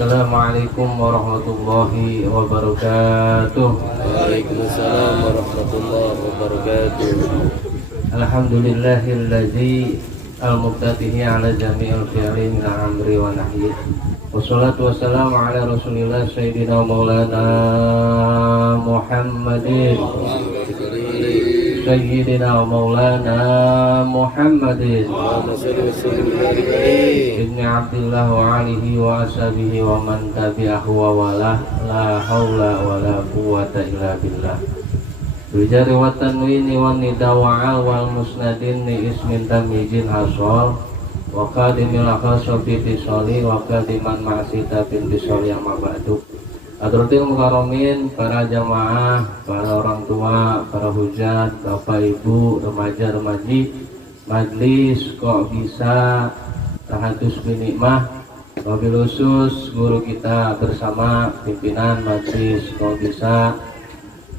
Assalamualaikum warahmatullahi wabarakatuh. Waalaikumsalam warahmatullahi wabarakatuh. Alhamdulillahilladzi al-muqtatihi ala jami'il fi'li min amri wa nahyi. Wassalatu wassalamu ala rasulillah sayyidina maulana Muhammadin sayyidina maulana Muhammadin ibni Abdillah wa alihi wa ashabihi wa man tabi'ahu wa walah, la hawla wa la quwwata illa billah. Bijari wa tanwini wa nida wa'al wal musnadin ni ismin tamijin hasol wa qadimil akhasofi bisoli wa qadiman ma'asita bin bisoli yang mabadu. Adrotil mukaromin, para jamaah, para orang tua, para hujat, bapak ibu, remaja-remaji, majlis kok bisa tahadus binikmah, wabil khusus guru kita bersama pimpinan majlis kok bisa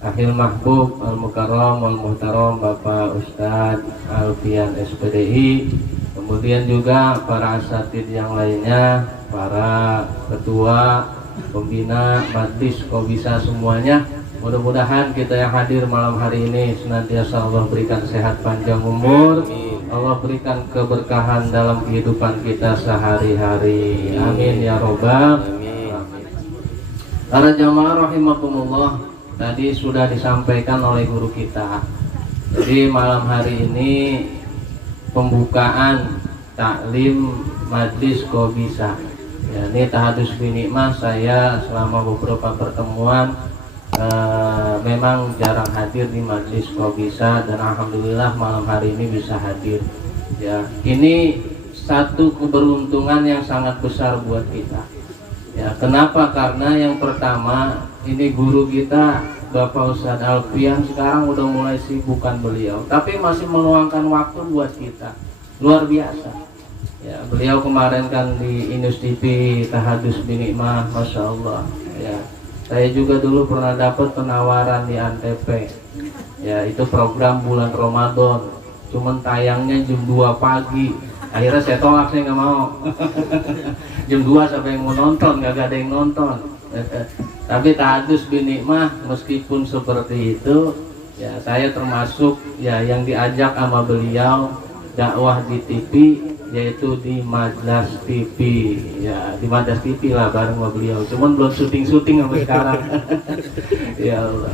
Akhil Mahbub Al-Mukarram Al-Muhtaram Bapak Ustadz Alfian SPDI, kemudian juga para asatid yang lainnya, para ketua pembina majlis kok bisa semuanya. Mudah-mudahan kita yang hadir malam hari ini senantiasa Allah berikan sehat panjang umur, Allah berikan keberkahan dalam kehidupan kita sehari-hari. Amin ya robbal alamin. Para jamaah rahimakumullah, tadi sudah disampaikan oleh guru kita. Jadi malam hari ini pembukaan taklim majlis kok bisa. Ya, ini tahadus binikmah, saya selama beberapa pertemuan memang jarang hadir di majlis kok bisa, dan alhamdulillah malam hari ini bisa hadir. Ya, ini satu keberuntungan yang sangat besar buat kita. Ya, kenapa? Karena yang pertama, ini guru kita Bapak Ustadz Alfian sekarang udah mulai sibukkan beliau, tapi masih meluangkan waktu buat kita. Luar biasa. Ya, beliau kemarin kan di Indus TV tahadus binikmah, masya Allah. Ya, saya juga dulu pernah dapat penawaran di Antv. Ya, itu program bulan Ramadan, cuman tayangnya jam 2 pagi. Akhirnya saya tolak, saya nggak mau. Jam 2 sampai yang mau nonton, nggak ada yang nonton. Tapi tahadus binikmah meskipun seperti itu, ya saya termasuk ya yang diajak sama beliau dakwah di TV, yaitu di Majlas TV. Ya, di Majlas TV lah bareng sama beliau. Cuman belum syuting sampai sekarang. Ya Allah.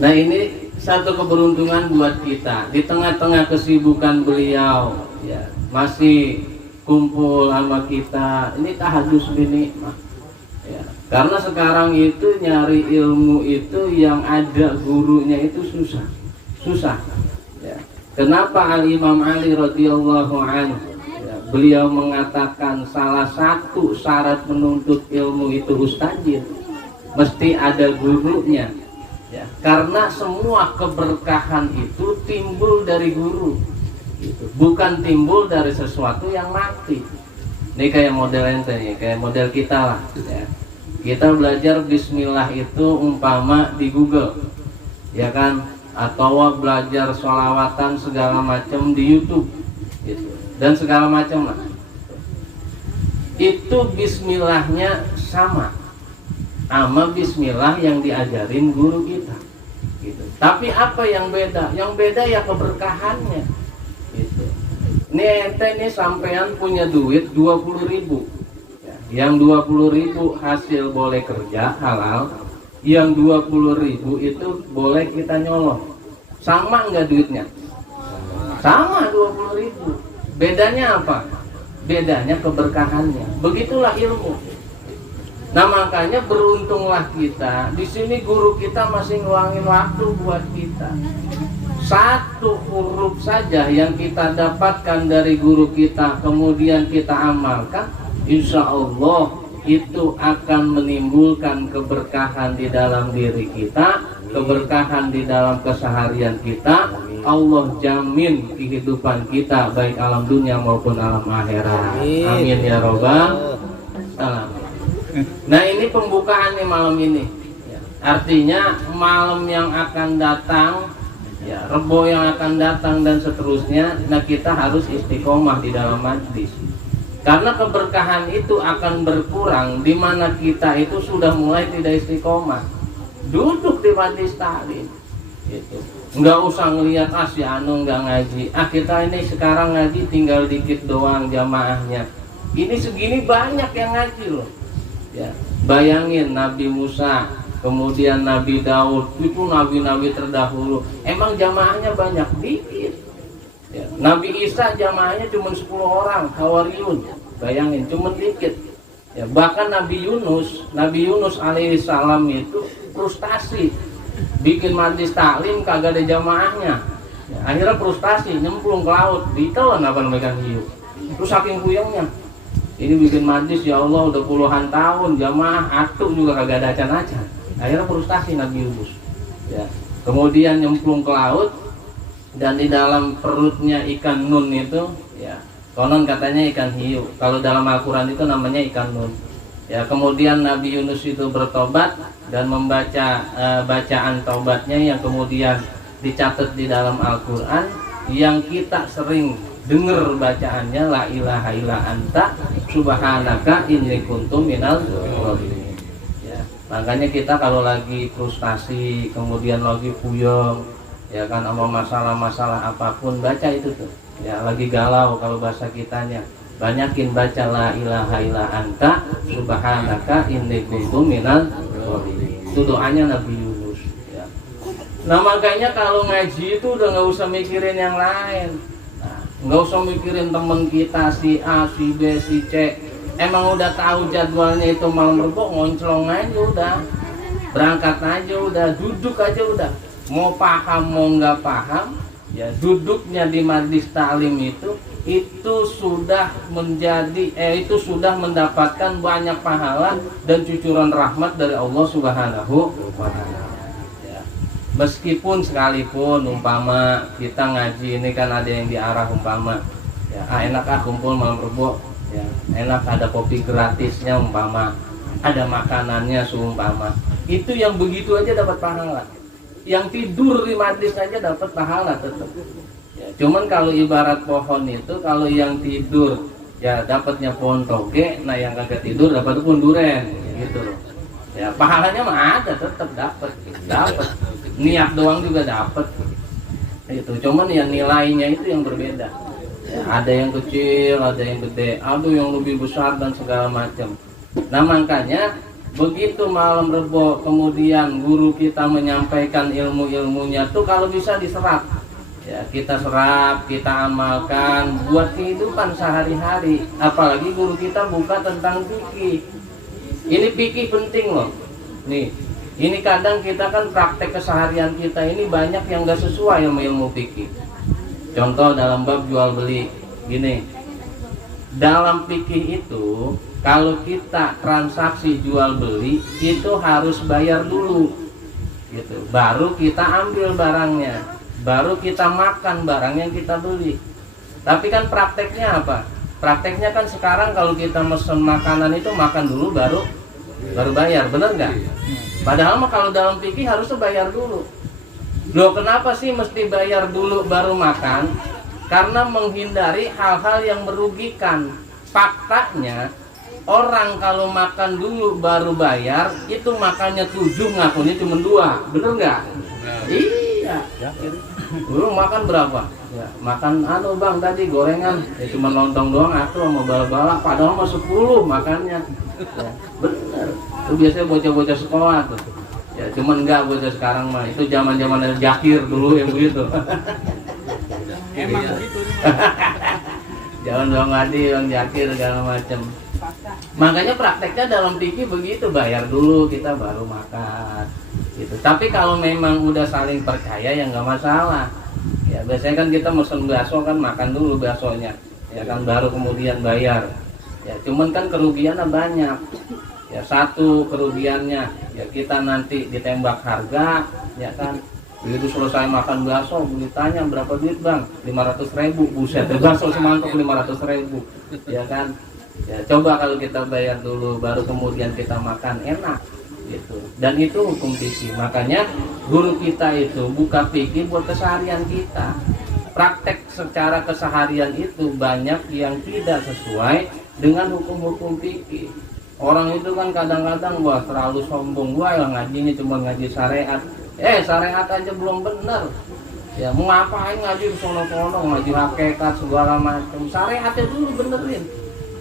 Nah, ini satu keberuntungan buat kita. Di tengah-tengah kesibukan beliau, ya masih kumpul sama kita. Ini tahadus binikmah. Ya, karena sekarang itu nyari ilmu itu yang ada gurunya itu susah. Ya. Kenapa Al-Imam Ali radhiyallahu anhu, ya, beliau mengatakan salah satu syarat menuntut ilmu itu ustadzin, mesti ada gurunya. Ya, karena semua keberkahan itu timbul dari guru, gitu. Bukan timbul dari sesuatu yang mati. Ini kayak model ente nih, kayak model kita lah. Ya. Kita belajar bismillah itu umpama di Google, ya kan? Atau belajar sholawatan segala macam di YouTube, gitu. Dan segala macam lah. Itu bismillahnya sama bismillah yang diajarin guru kita, gitu. Tapi apa yang beda? Yang beda ya keberkahannya, gitu. Ini ente nih sampean punya duit 20.000, ya. Yang 20.000 hasil boleh kerja halal, yang 20.000 itu boleh kita nyolong. Sama enggak duitnya? Sama 20.000. Bedanya apa? Bedanya keberkahannya. Begitulah ilmu. Nah, makanya beruntunglah kita. Di sini guru kita masih ngeluangin waktu buat kita. Satu huruf saja yang kita dapatkan dari guru kita, kemudian kita amalkan, insya Allah itu akan menimbulkan keberkahan di dalam diri kita, keberkahan di dalam keseharian kita. Allah jamin kehidupan kita baik alam dunia maupun alam akhirat. Amin ya robbal alamin. Nah, ini pembukaan nih malam ini. Artinya malam yang akan datang, ya Rebo yang akan datang dan seterusnya. Nah, kita harus istiqomah di dalam majlis. Karena keberkahan itu akan berkurang di mana kita itu sudah mulai tidak istiqomah. Duduk di majelis taklim gitu. Nggak usah ngelihat si anu nggak ngaji. Kita ini sekarang ngaji tinggal dikit doang jamaahnya. Ini segini banyak yang ngaji loh. Ya, bayangin Nabi Musa, kemudian Nabi Daud, itu nabi-nabi terdahulu. Emang jamaahnya banyak? Dikit. Ya, Nabi Isa jamaahnya cuma 10 orang, Hawariyun. Bayangin, cuma dikit. Ya, bahkan Nabi Yunus alaihissalam itu frustasi. Bikin majelis taklim kagak ada jamaahnya. Ya, akhirnya frustasi, nyemplung ke laut, ditelan apa megang hiu. Terus saking puyengnya, ini bikin majelis ya Allah udah puluhan tahun, jamaah atuk juga kagak ada acan-acan. Akhirnya frustasi Nabi Yunus. Ya, kemudian nyemplung ke laut. Dan di dalam perutnya ikan nun itu, ya konon katanya ikan hiu. Kalau dalam Al-Quran itu namanya ikan nun. Ya, kemudian Nabi Yunus itu bertobat dan membaca bacaan taubatnya yang kemudian dicatat di dalam Al-Quran, yang kita sering dengar bacaannya, la ilaha illa anta subhanaka inni kuntu minal dzalimin. Ya, makanya kita kalau lagi frustasi, kemudian lagi puyeng, ya kan, sama masalah-masalah apapun, baca itu tuh. Ya, lagi galau kalau bahasa kitanya, banyakin baca la ilaha illa anta subhanaka inni kuntu minal dzalimin. Itu doanya Nabi Yunus. Ya. Nah makanya kalau ngaji itu udah nggak usah mikirin yang lain. Nah, nggak usah mikirin temen kita si A, si B, si C. Emang udah tahu jadwalnya itu malam Rebo, ngonclong aja udah, berangkat aja udah, duduk aja udah. Mau paham mau nggak paham, ya duduknya di majelis taklim itu sudah menjadi itu sudah mendapatkan banyak pahala dan cucuran rahmat dari Allah Subhanahu wa Ta'ala. Ya. Meskipun sekalipun umpama kita ngaji ini kan ada yang diarah umpama, ya enak kumpul malam Rebo, ya enak ada kopi gratisnya umpama, ada makanannya seumpama, itu yang begitu aja dapat pahala. Yang tidur di majelis saja dapat pahala tetap. Ya, cuman kalau ibarat pohon itu, kalau yang tidur ya dapatnya pohon toge, nah yang kagak tidur dapat pohon duren, gitu loh. Ya pahalanya mah ada, tetap dapat. Niat doang juga dapat. Itu cuman yang nilainya itu yang berbeda. Ya, ada yang kecil, ada yang gede, ada yang lebih besar dan segala macam. Nah makanya begitu malam Rebo kemudian guru kita menyampaikan ilmu-ilmunya tuh kalau bisa diserap, ya kita serap, kita amalkan buat kehidupan sehari-hari. Apalagi guru kita buka tentang fikih. Ini fikih penting loh. Nih, ini kadang kita kan praktek keseharian kita ini banyak yang gak sesuai sama ilmu fikih. Contoh dalam bab jual beli gini, dalam fikih itu kalau kita transaksi jual beli itu harus bayar dulu, gitu. Baru kita ambil barangnya, baru kita makan barang yang kita beli. Tapi kan prakteknya apa? Prakteknya kan sekarang kalau kita mesen makanan itu makan dulu baru bayar, bener nggak? Padahal mah kalau dalam fikih harusnya bayar dulu. Loh kenapa sih mesti bayar dulu baru makan? Karena menghindari hal-hal yang merugikan. Faktanya orang kalau makan dulu baru bayar itu makannya 7 ngakunya cuma 2, bener nggak? Iya. Dulu makan berapa? Ya, makan bang tadi gorengan, ya cuma lontong doang atau mau bala-bala, padahal mau 10 makannya. Ya, bener. Itu biasanya bocah-bocah sekolah tuh. Ya cuman enggak bocah sekarang mah, itu zaman-zaman Jakir dulu yang begitu. Emang begitu. Jangan doang ngadi, bang Jakir segala macam. Makanya prakteknya dalam fikih begitu, bayar dulu kita baru makan gitu. Tapi kalau memang udah saling percaya ya nggak masalah. Ya biasanya kan kita mesen bakso kan makan dulu baksonya, ya kan baru kemudian bayar. Ya cuman kan kerugiannya banyak. Ya satu kerugiannya ya kita nanti ditembak harga, ya kan. Begitu selesai makan bakso, ditanya berapa duit bang? 500.000, buset, bakso semangkok 500.000, ya kan. Ya coba kalau kita bayar dulu baru kemudian kita makan, enak gitu. Dan itu hukum fikih. Makanya guru kita itu buka fikih buat keseharian kita. Praktek secara keseharian itu banyak yang tidak sesuai dengan hukum-hukum fikih. Orang itu kan kadang-kadang wah terlalu sombong, gua yang ngajinya cuma ngaji syariat. Syariat aja belum bener. Ya mau ngapain ngaji sono-sono, ngaji hakikat segala macam. Syariatnya dulu benerin.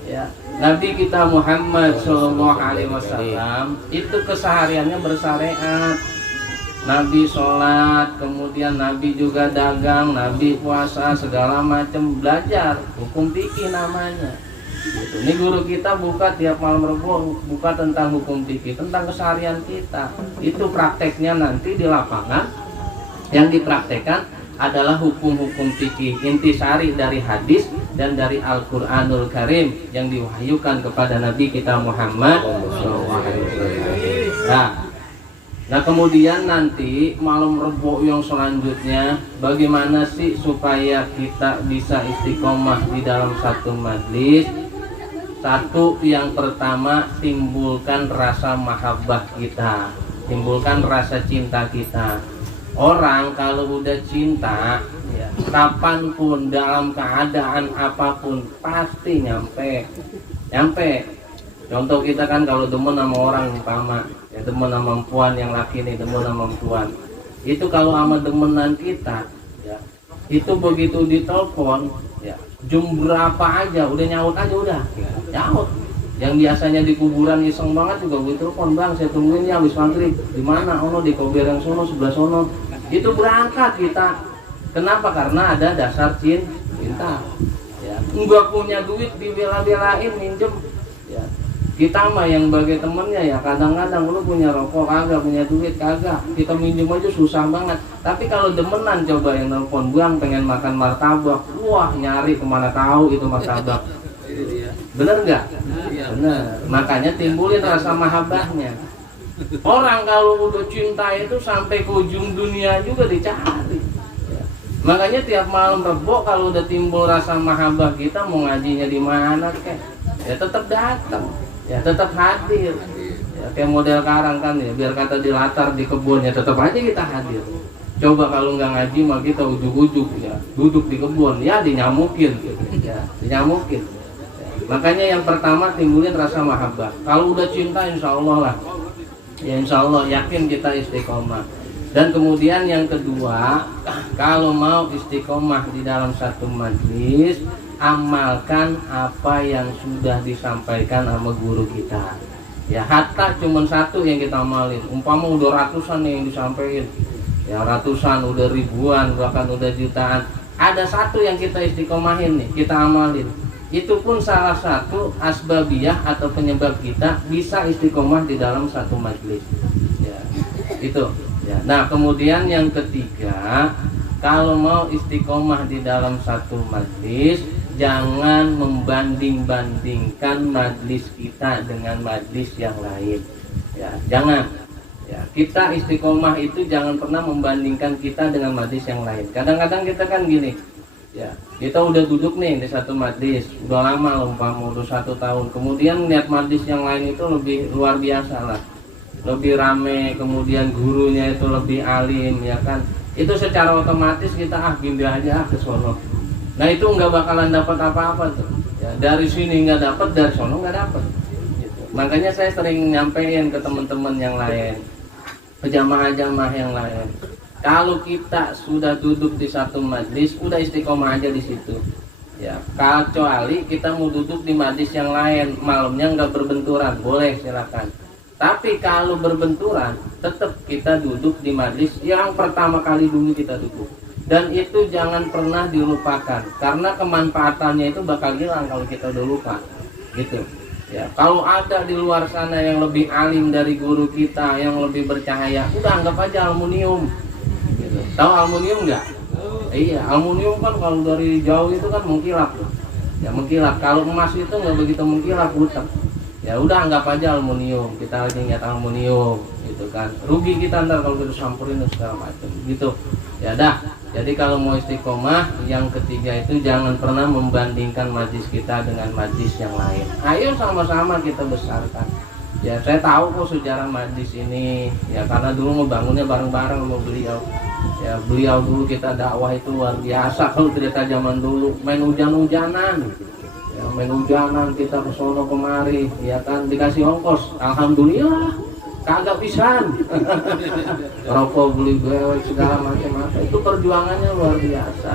Ya, Nabi kita Muhammad Shallallahu Alaihi Wasallam itu kesehariannya bersyariat. Nabi sholat, kemudian Nabi juga dagang, Nabi puasa, segala macam, belajar hukum fikih namanya. Gitu. Ini guru kita buka tiap malam Rebo, buka tentang hukum fikih, tentang keseharian kita. Itu prakteknya nanti di lapangan. Yang dipraktekkan adalah hukum-hukum fikih intisari dari hadis dan dari Al-Qur'anul Karim yang diwahyukan kepada Nabi kita Muhammad SAW. Nah kemudian nanti malam Rebo yang selanjutnya, bagaimana sih supaya kita bisa istiqomah di dalam satu majlis? Satu, yang pertama, timbulkan rasa mahabbah kita, timbulkan rasa cinta kita. Orang kalau udah cinta, ya, kapanpun dalam keadaan apapun pasti nyampe. Contoh kita kan kalau demen sama orang umpama, ya demen sama perempuan yang laki nih, demen sama perempuan. Itu kalau sama demenan kita, ya, itu begitu ditelepon, ya, jam berapa aja, udah nyaut aja udah, nyaut. Yang biasanya di kuburan iseng banget juga gue telepon, bang saya tungguin ya habis maghrib. Di mana? Oh di kober yang sono, sebelah sono. Itu berangkat kita. Kenapa? Karena ada dasar cinta. Ya, enggak punya duit dibela-belain minjem. Ya. Kita mah yang bagi temennya ya kadang-kadang lu punya rokok kagak, punya duit kagak, kita minjem aja susah banget. Tapi kalau demenan coba yang nelpon, bang pengen makan martabak, wah nyari kemana tahu itu martabak. Bener nggak? Bener. Makanya timbulin rasa mahabbahnya. Orang kalau udah cinta itu sampai ke ujung dunia juga dicari. Makanya tiap malam Rebo kalau udah timbul rasa mahabbah kita mau ngajinya di mana kek, ya tetap datang. Ya tetap hadir, ya, kayak model karang kan ya, biar kata di latar di kebun ya tetap aja kita hadir. Coba kalau nggak ngaji mah kita ujuk-ujuk ya duduk di kebun ya dinyamukin, ya dinyamukin. Ya, makanya yang pertama timbulin rasa mahabbah. Kalau udah cinta insya Allah lah, ya insya Allah yakin kita istiqomah. Dan kemudian yang kedua, kalau mau istiqomah di dalam satu majlis, amalkan apa yang sudah disampaikan sama guru kita. Ya hatta cuma satu yang kita amalin. Umpama udah ratusan yang disampaikan, ya ratusan, udah ribuan, bahkan udah jutaan. Ada satu yang kita istiqomahin nih, kita amalin. Itu pun salah satu asbabiyah atau penyebab kita bisa istiqomah di dalam satu majlis. Ya, itu. Ya. Nah kemudian yang ketiga, kalau mau istiqomah di dalam satu majlis, jangan membanding-bandingkan majlis kita dengan majlis yang lain. Ya, jangan. Ya, kita istiqomah itu jangan pernah membandingkan kita dengan majlis yang lain. Kadang-kadang kita kan gini, ya, kita udah duduk nih di satu majlis, udah lama umpama udah 1 tahun. Kemudian lihat majlis yang lain itu lebih luar biasa lah, lebih rame. Kemudian gurunya itu lebih alim, ya kan? Itu secara otomatis kita gini aja ke sono. Nah itu nggak bakalan dapat apa-apa tuh. Ya, dari sini nggak dapat, dari sono nggak dapat. Gitu. Makanya saya sering nyampein ke teman-teman yang lain, ke jamaah-jamaah yang lain. Kalau kita sudah duduk di satu majlis, udah istiqomah aja di situ. Ya, kecuali kita mau duduk di majlis yang lain, malamnya nggak berbenturan, boleh silakan. Tapi kalau berbenturan, tetap kita duduk di majlis yang pertama kali dulu kita duduk. Dan itu jangan pernah dilupakan, karena kemanfaatannya itu bakal hilang kalau kita udah lupa, gitu. Ya, kalau ada di luar sana yang lebih alim dari guru kita, yang lebih bercahaya, udah anggap aja aluminium. Gitu. Tahu aluminium nggak? Iya, aluminium kan kalau dari jauh itu kan mengkilap. Ya mengkilap. Kalau emas itu nggak begitu mengkilap, butek. Ya udah anggap aja aluminium. Kita lagi lihat aluminium, gitu kan. Rugi kita ntar kalau kita sampurin dan segala macam, gitu. Ya dah. Jadi kalau mau istiqomah, yang ketiga itu jangan pernah membandingkan majlis kita dengan majlis yang lain. Ayo sama-sama kita besarkan. Ya saya tahu kok sejarah majlis ini, ya karena dulu ngebangunnya bareng-bareng sama beliau. Ya beliau dulu kita dakwah itu luar biasa kalau cerita zaman dulu, main hujan-hujanan. Ya, main hujanan kita ke sono kemari, ya kan, dikasih ongkos, alhamdulillah. Kagak pisan. Rokok, beli bewek, segala macam-macam. Itu perjuangannya luar biasa.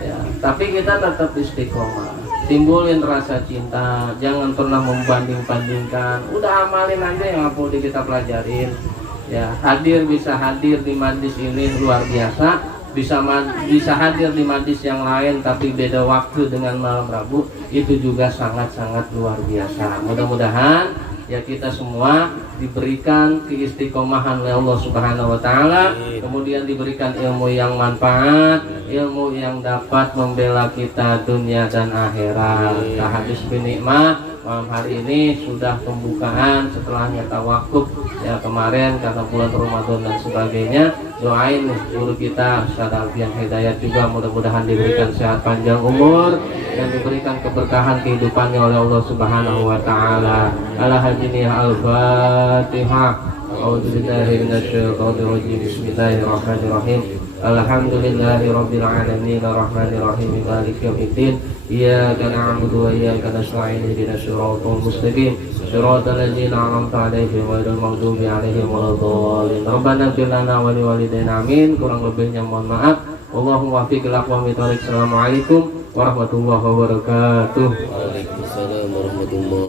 Ya, tapi kita tetap istiqomah. Timbulin rasa cinta, jangan pernah membanding-bandingkan. Udah amalin aja yang apa udah kita pelajarin. Ya, bisa hadir di majlis ini luar biasa. Bisa hadir di majlis yang lain tapi beda waktu dengan malam Rabu, itu juga sangat-sangat luar biasa. Mudah-mudahan ya kita semua diberikan keistiqomahan oleh Allah Subhanahu wa taala, kemudian diberikan ilmu yang manfaat, ilmu yang dapat membela kita dunia dan akhirat. Tahadus bin nikmah malam hari ini sudah pembukaan setelahnya tawakuf ya kemarin karena bulan Ramadan dan sebagainya. Doain guru kita Ustaz Alfian Hidayat juga mudah-mudahan diberikan sehat panjang umur dan diberikan keberkahan kehidupannya oleh Allah Subhanahu wa taala. Al-Fatihah. A'udzubillahi minasyaitonir rajim. Bismillahirrahmanirrahim. Alhamdulillahirabbil alamin arrahmanir rahim maliki yaumiddin. Iyyaka na'budu wa iyyaka nasta'in ihdinas siratal mustaqim siratal ladzina an'amta 'alaihim ghairil maghdubi 'alaihim waladdallin. Rabbana ighfir lana wa liwalidayna amin. Kurang lebihnya mohon maaf. Allahumma waffiq ila aqwamit thoriq. Assalamualaikum warahmatullahi wabarakatuh. Waalaikumsalam warahmatullahi